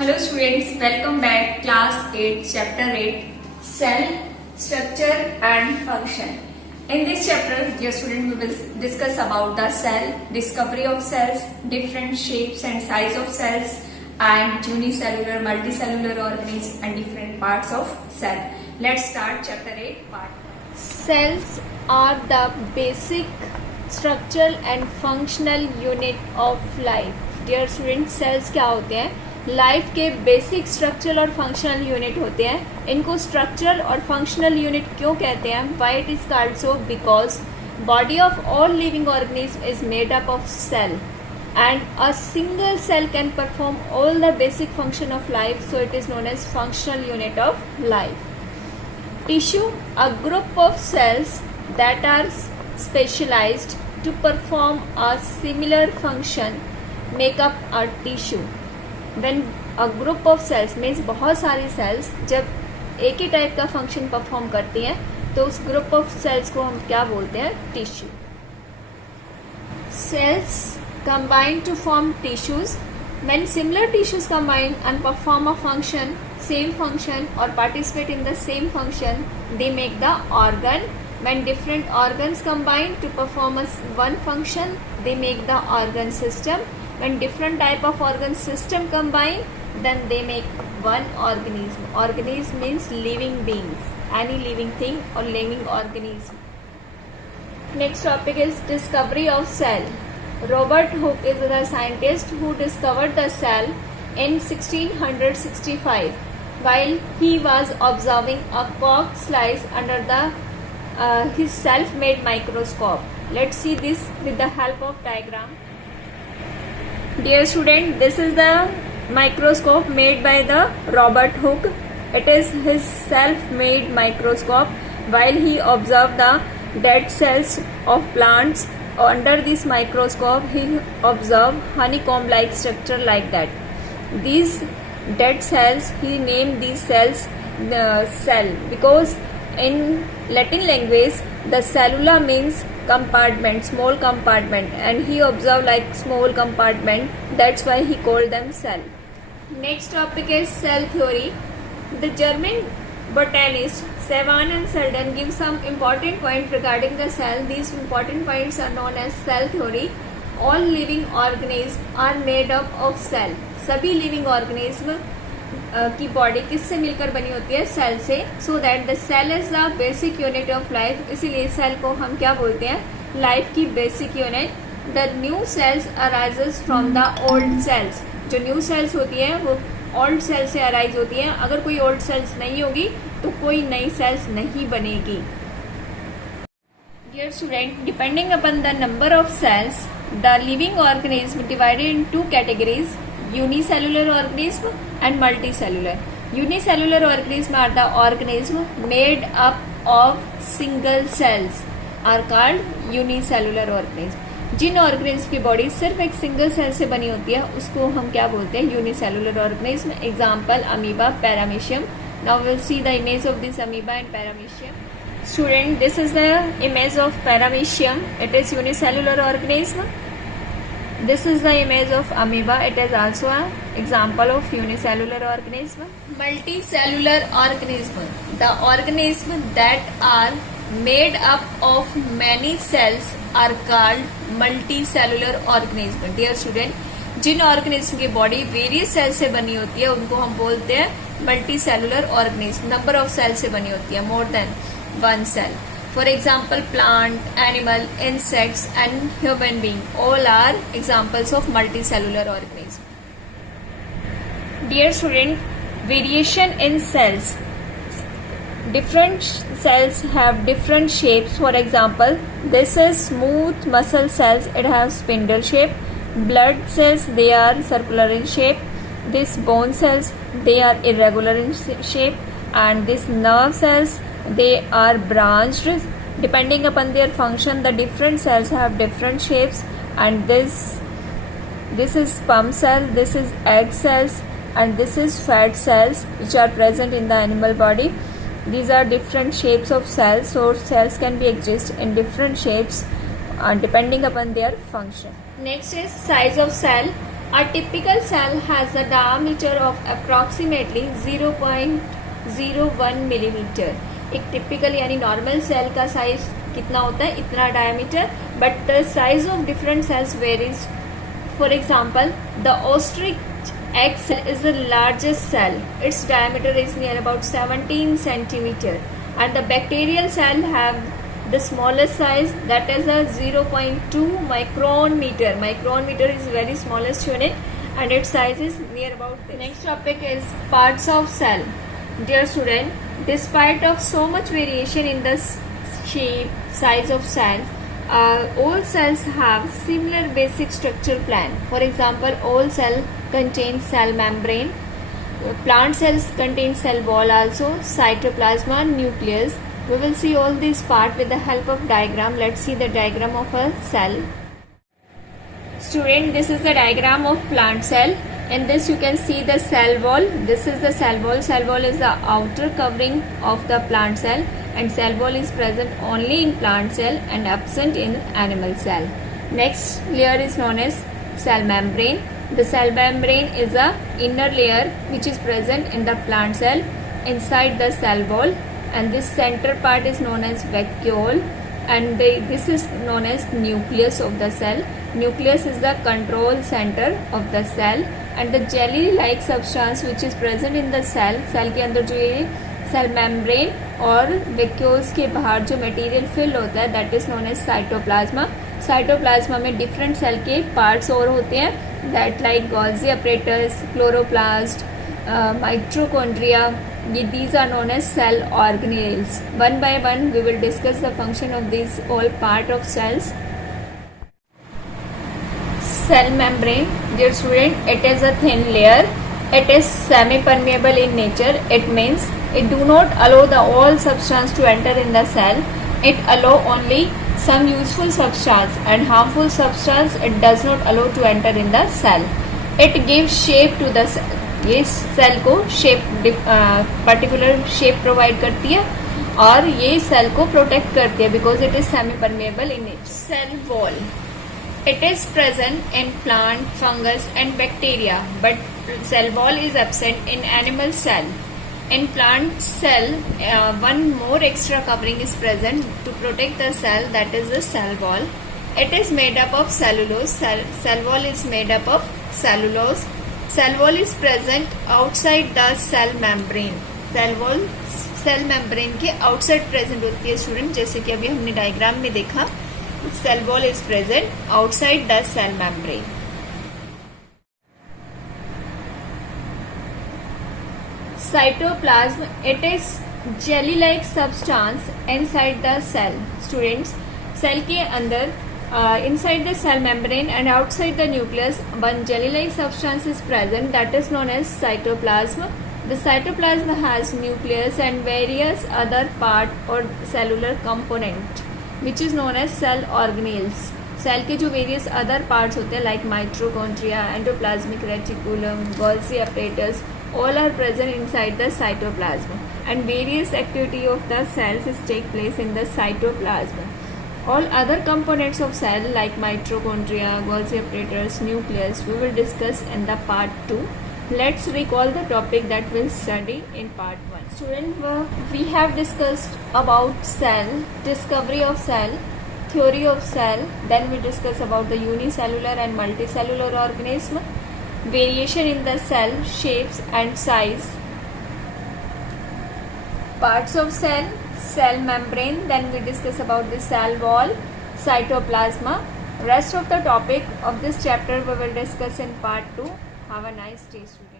Hello students, welcome back class 8 chapter 8 cell structure and function. In this chapter, dear student, we will discuss about the cell, discovery of cells, different shapes and size of cells and unicellular, multicellular organisms and different parts of cell. Let's start chapter 8 part. Cells are the basic structural and functional unit of life. Dear students, cells क्या होते हैं? Life के basic structural और functional unit होते हैं. इनको structural और functional unit क्यों कहते हैं? Why it is called so? Because body of all living organism is made up of cell and a single cell can perform all the basic function of life, so it is known as functional unit of life. Tissue, a group of cells that are specialized to perform a similar function, make up a tissue. When a group of cells means बहुत सारी cells जब एक ही type का function perform करती हैं तो उस group of sales को हम क्या बोलते हैं? Tissue. Cells combine to form tissues. When similar tissues combine and perform a function, same function or participate in the same function, they make the organ. When different organs combine to perform one function, they make the organ system. When different type of organ system combine, then they make one organism. Organism means living beings, any living thing or living organism. Next topic is discovery of cell. Robert Hooke is the scientist who discovered the cell in 1665 while he was observing a cork slice under his self-made microscope. Let's see this with the help of diagram. Dear student, this is the microscope made by the Robert Hooke. It is his self-made microscope. While he observed the dead cells of plants, under this microscope he observed honeycomb-like structure like that. These dead cells, he named these cells cell because in Latin language the cellula means compartment, small compartment, and he observed like small compartment, that's why he called them cell. Next topic is cell theory. The German botanist Savan and Selden give some important points regarding the cell. These important points are known as cell theory. All living organisms are made up of cell. सभी living organism की body किससे मिलकर बनी होती है? Cell से. So that the cell is the basic unit of life. इसीलिए cell को हम क्या बोलते हैं? लाइफ की basic unit. The new cells arises from the old cells. जो न्यू सेल्स होती है वो ओल्ड सेल से अराइज होती है. अगर कोई ओल्ड सेल्स नहीं होगी तो कोई नई सेल्स नहीं बनेगी. Dear student, depending upon the number of cells, the living organism divided in two categories: unicellular organism and multicellular. Unicellular organism are the organism made up of single cells are called unicellular organism. जिन organism की body सिर्फ एक single cell से बनी होती है उसको हम क्या बोलते हैं? Unicellular organism. Example amoeba, paramecium. Now we will see the image of this amoeba and paramecium. Student, this is the image of paramecium. It is unicellular organism. This is the image of amoeba. It is also an example of unicellular organism. Multicellular organism. The organism that are made up of many cells are called multicellular organism. Dear student, जिन organism की body various cell से बनी होती है उनको हम बोलते हैं multicellular organism. Number of cell से बनी होती है, more than one cell. For example, plant, animal, insects and human being all are examples of multicellular organism. Dear student, variation in cells. Different cells have different shapes. For example, this is smooth muscle cells. It has spindle shape. Blood cells, they are circular in shape. This bone cells, they are irregular in shape. And this nerve cells, they are branched. Depending upon their function, the different cells have different shapes. And this is sperm cell, this is egg cells, and this is fat cells which are present in the animal body. These are different shapes of cells, so cells can be exist in different shapes depending upon their function. Next is size of cell. A typical cell has a diameter of approximately 0.01 millimeter. एक typical यानी normal cell का size कितना होता है, इतना diameter, but the size of different cells varies. For example, the ostrich egg cell is the largest cell. Its diameter is near about 17 centimeter, and the bacterial cell have the smallest size, that is a 0.2 micron meter. Micron meter is very smallest unit, and its size is near about this. Next topic is parts of cell. Dear student, despite of so much variation in the shape, size of cells, all cells have similar basic structural plan. For example, all cell contains cell membrane. Plant cells contain cell wall also, cytoplasma, nucleus. We will see all these part with the help of diagram. Let's see the diagram of a cell. Student, this is the diagram of plant cell. In this you can see the cell wall. This is the cell wall. Cell wall is the outer covering of the plant cell, and cell wall is present only in plant cell and absent in animal cell. Next layer is known as cell membrane. The cell membrane is a inner layer which is present in the plant cell inside the cell wall, and this center part is known as vacuole, and this is known as nucleus of the cell. Nucleus is the control center of the cell, and the jelly like substance which is present in the cell के अंदर जो ये cell membrane और vacuoles के बाहर जो material fill होता है, that is known as cytoplasma. Cytoplasma में different cell के parts और होते हैं, that like Golgi apparatus, chloroplast, mitochondria. These are known as cell organelles. One by one we will discuss the function of these all part of cells. Cell membrane, dear student, it is a thin layer. It is semi-permeable in nature. It means it do not allow the all substance to enter in the cell. It allow only some useful substance, and harmful substance it does not allow to enter in the cell. It gives shape to the cell. ये cell को shape particular shape provide करती है, और ये cell को protect करती है because it is semi permeable in nature. Cell wall, it is present in plant, fungus and bacteria, but cell wall is absent in animal cell. In plant cell, one more extra covering is present to protect the cell, that is the cell wall. It is made up of cellulose. Cell wall is made up of cellulose. Cell wall is present outside the cell membrane. Cell wall cell membrane के outside present होती है student, जैसे कि अभी हमने diagram में देखा. Cell wall is present outside the cell membrane. Cytoplasm, it is jelly-like substance inside the cell. Students, cell के अंदर inside the cell membrane and outside the nucleus, one jelly-like substance is present, that is known as cytoplasm. The cytoplasm has nucleus and various other part or cellular component, which is known as cell organelles. Cell के जो various other parts होते हैं like mitochondria, endoplasmic reticulum, Golgi apparatus, all are present inside the cytoplasm, and various activity of the cells take place in the cytoplasm. All other components of cell like mitochondria, Golgi apparatus, nucleus, we will discuss in the part 2. Let's recall the topic that we'll study in part 1. Student, we have discussed about cell, discovery of cell, theory of cell, then we discuss about the unicellular and multicellular organism, variation in the cell, shapes and size, parts of cell, cell membrane, then we discuss about the cell wall, cytoplasma. Rest of the topic of this chapter we will discuss in part 2. Have a nice day, students.